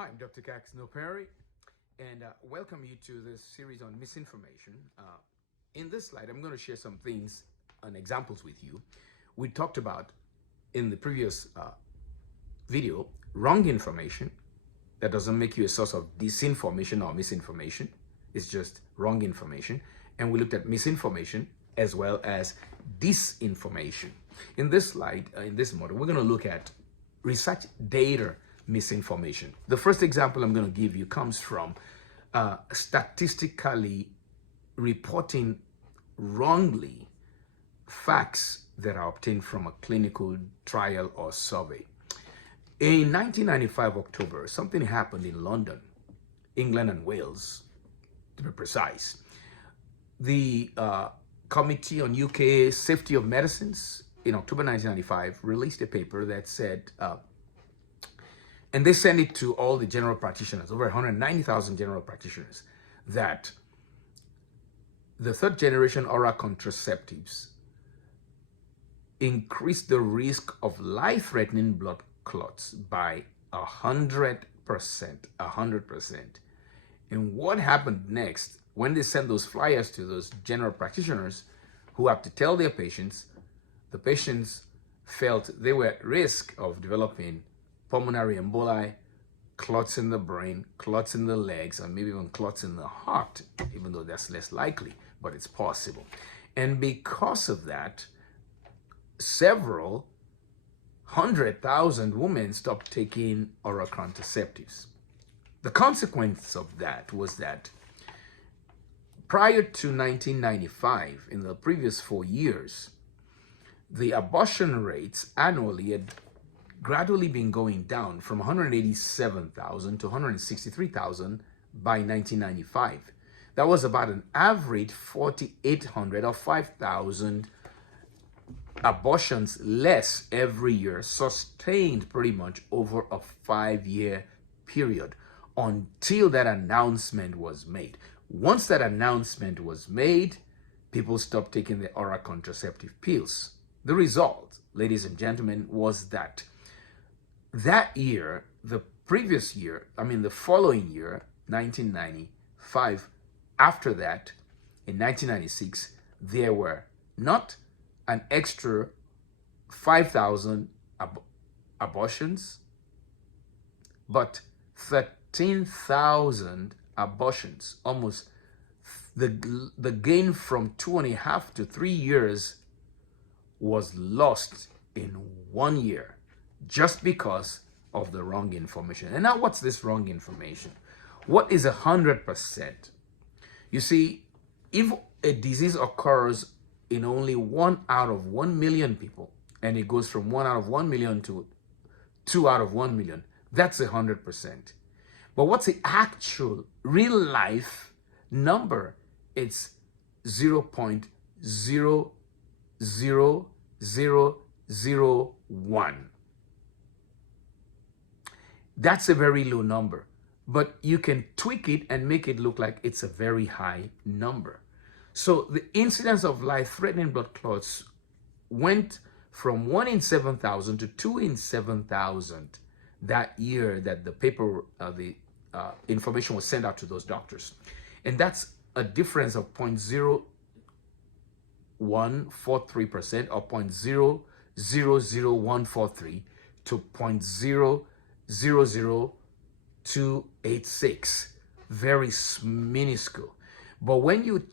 Hi, I'm Dr. Caxno Perry, and welcome you to this series on misinformation. In this slide, I'm going to share some things and examples with you. We talked about in the previous video wrong information that doesn't make you a source of disinformation or misinformation. It's just wrong information. And we looked at misinformation as well as disinformation. In this slide, in this model, we're going to look at research data misinformation. The first example I'm going to give you comes from statistically reporting wrongly facts that are obtained from a clinical trial or survey. In 1995 October, something happened in London, England and Wales, to be precise. The Committee on UK Safety of Medicines in October 1995 released a paper that said, and they sent it to all the general practitioners, over 190,000 general practitioners, that the third generation oral contraceptives increase the risk of life-threatening blood clots by 100%. 100%. And what happened next when they sent those flyers to those general practitioners who have to tell their patients, the patients felt they were at risk of developing pulmonary emboli, clots in the brain, clots in the legs, and maybe even clots in the heart, even though that's less likely, but it's possible. And because of that, several 100,000 women stopped taking oral contraceptives. The consequence of that was that prior to 1995, in the previous 4 years, the abortion rates annually had gradually been going down from 187,000 to 163,000 by 1995. That was about an average 4,800 or 5,000 abortions less every year, sustained pretty much over a 5-year period until that announcement was made. Once that announcement was made, people stopped taking the oral contraceptive pills. The result, ladies and gentlemen, was that year, the previous year, the following year, 1995, after that, in 1996, there were not an extra 5,000 abortions, but 13,000 abortions. Almost the gain from 2.5 to 3 years was lost in 1 year, just because of the wrong information. And now what's this wrong information? What is 100%? You see, if a disease occurs in only 1 out of 1 million people, and it goes from 1 out of 1 million to 2 out of 1 million, that's 100%. But what's the actual real life number? It's 0.00001. That's a very low number, but you can tweak it and make it look like it's a very high number. So the incidence of life-threatening blood clots went from 1 in 7,000 to 2 in 7,000 that year that the paper, the information was sent out to those doctors. And that's a difference of 0.0143% or 0.000143 to 0.000286. Very minuscule. But when you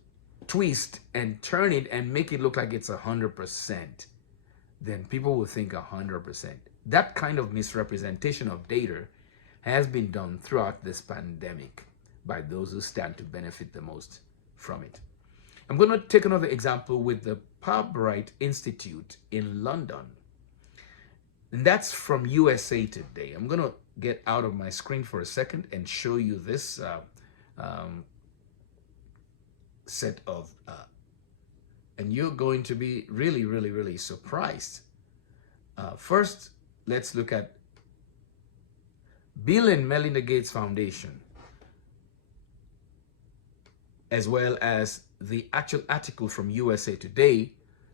twist and turn it and make it look like it's 100%, then people will think 100%. That kind of misrepresentation of data has been done throughout this pandemic by those who stand to benefit the most from it. I'm going to take another example with the Pirbright Institute in London. And that's from USA Today. I'm going to get out of my screen for a second and show you this set of, and you're going to be really, really, really surprised. First, let's look at Bill and Melinda Gates Foundation, as well as the actual article from USA Today.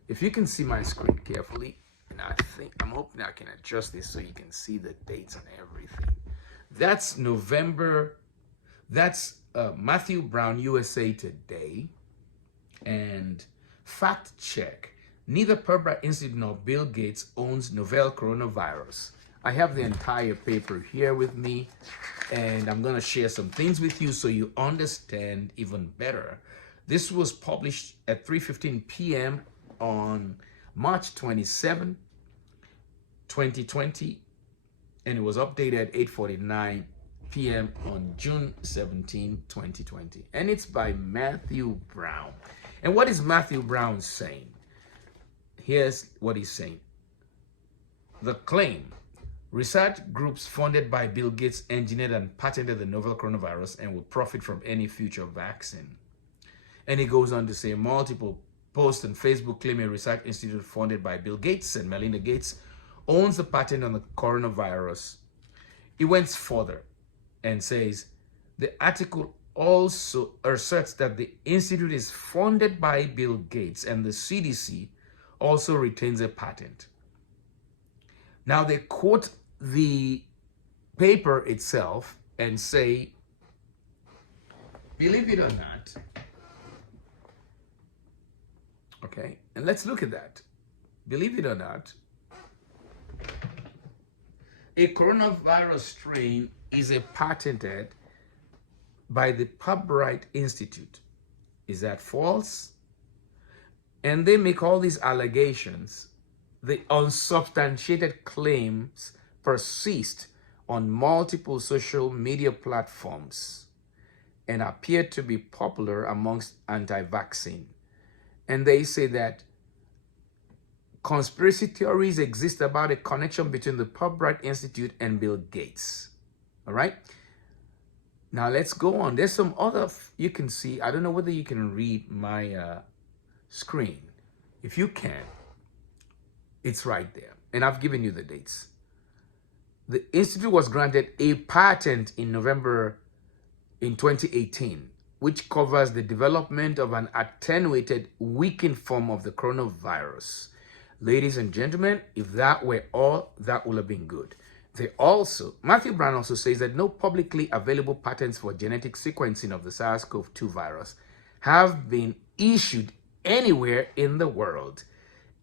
If you can see my screen carefully, and I'm hoping I can adjust this so you can see the dates and everything. That's November. That's Matthew Brown, USA Today. And fact check. Neither Pirbright Institute nor Bill Gates owns novel coronavirus. I have the entire paper here with me, and I'm going to share some things with you so you understand even better. This was published at 3:15 p.m. on March 27, 2020, and it was updated at 8:49 p.m. on June 17, 2020. And it's by Matthew Brown. And what is Matthew Brown saying? Here's what he's saying. The claim: research groups funded by Bill Gates engineered and patented the novel coronavirus and will profit from any future vaccine. And he goes on to say multiple posts on Facebook claim a research institute funded by Bill Gates and Melinda Gates owns the patent on the coronavirus. He went further and says the article also asserts that the institute is funded by Bill Gates and the CDC also retains a patent. Now they quote the paper itself and say, believe it or not, okay, and let's look at that. Believe it or not, a coronavirus strain is patented by the Pirbright Institute. Is that false? And they make all these allegations. The unsubstantiated claims persist on multiple social media platforms and appear to be popular amongst anti-vaccine. And they say that conspiracy theories exist about a connection between the Pirbright Institute and Bill Gates. All right? Now let's go on. There's some other, you can see, I don't know whether you can read my screen. If you can, it's right there. And I've given you the dates. The institute was granted a patent in November in 2018, which covers the development of an attenuated, weakened form of the coronavirus. Ladies and gentlemen, if that were all, that would have been good. Matthew Brown also says that no publicly available patents for genetic sequencing of the SARS-CoV-2 virus have been issued anywhere in the world,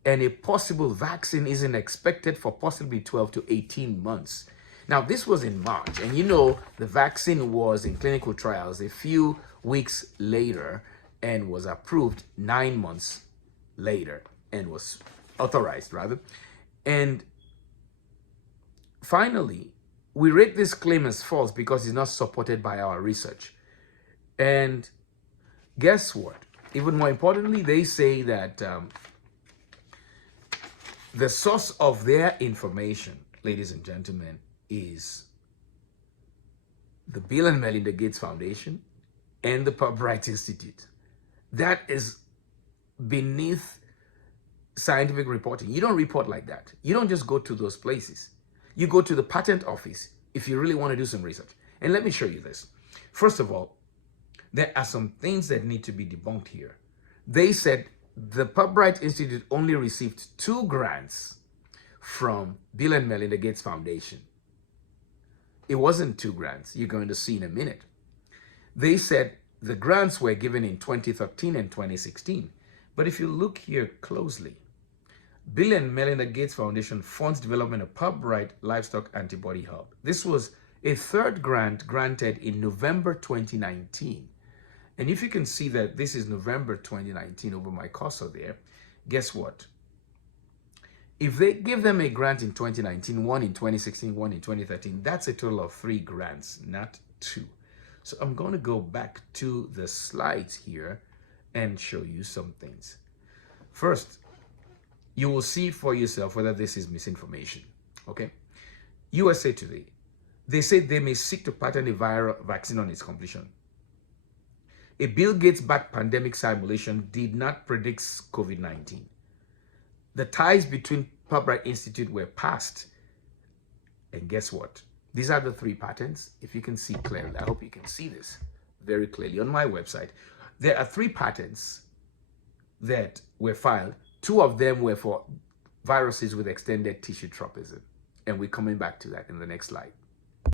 and a possible vaccine isn't expected for possibly 12 to 18 months. Now, this was in March, and you know the vaccine was in clinical trials a few weeks later and was approved 9 months later and was authorized, rather. And finally, we rate this claim as false because it's not supported by our research. And guess what? Even more importantly, they say that the source of their information, ladies and gentlemen, is the Bill and Melinda Gates Foundation and the Pirbright Institute. That is beneath scientific reporting. You don't report like that. You don't just go to those places. You go to the patent office if you really want to do some research. And let me show you this. First of all, there are some things that need to be debunked here. They said the Pirbright Institute only received 2 grants from Bill and Melinda Gates Foundation. It wasn't 2 grants. You're going to see in a minute. They said the grants were given in 2013 and 2016. But if you look here closely, Bill and Melinda Gates Foundation funds development of Pirbright Livestock Antibody Hub. This was a 3rd grant granted in November 2019. And if you can see that this is November 2019 over my cursor there, guess what? If they give them a grant in 2019, one in 2016, one in 2013, that's a total of 3 grants, not 2. So I'm going to go back to the slides here and show you some things. First, you will see for yourself whether this is misinformation, okay? USA Today, they say they may seek to patent a viral vaccine on its completion. A Bill Gates-backed pandemic simulation did not predict COVID-19. The ties between Pirbright Institute were passed. And guess what? These are the 3 patents. If you can see clearly, I hope you can see this very clearly on my website. There are 3 patents that were filed. 2 of them were for viruses with extended tissue tropism. And we're coming back to that in the next slide.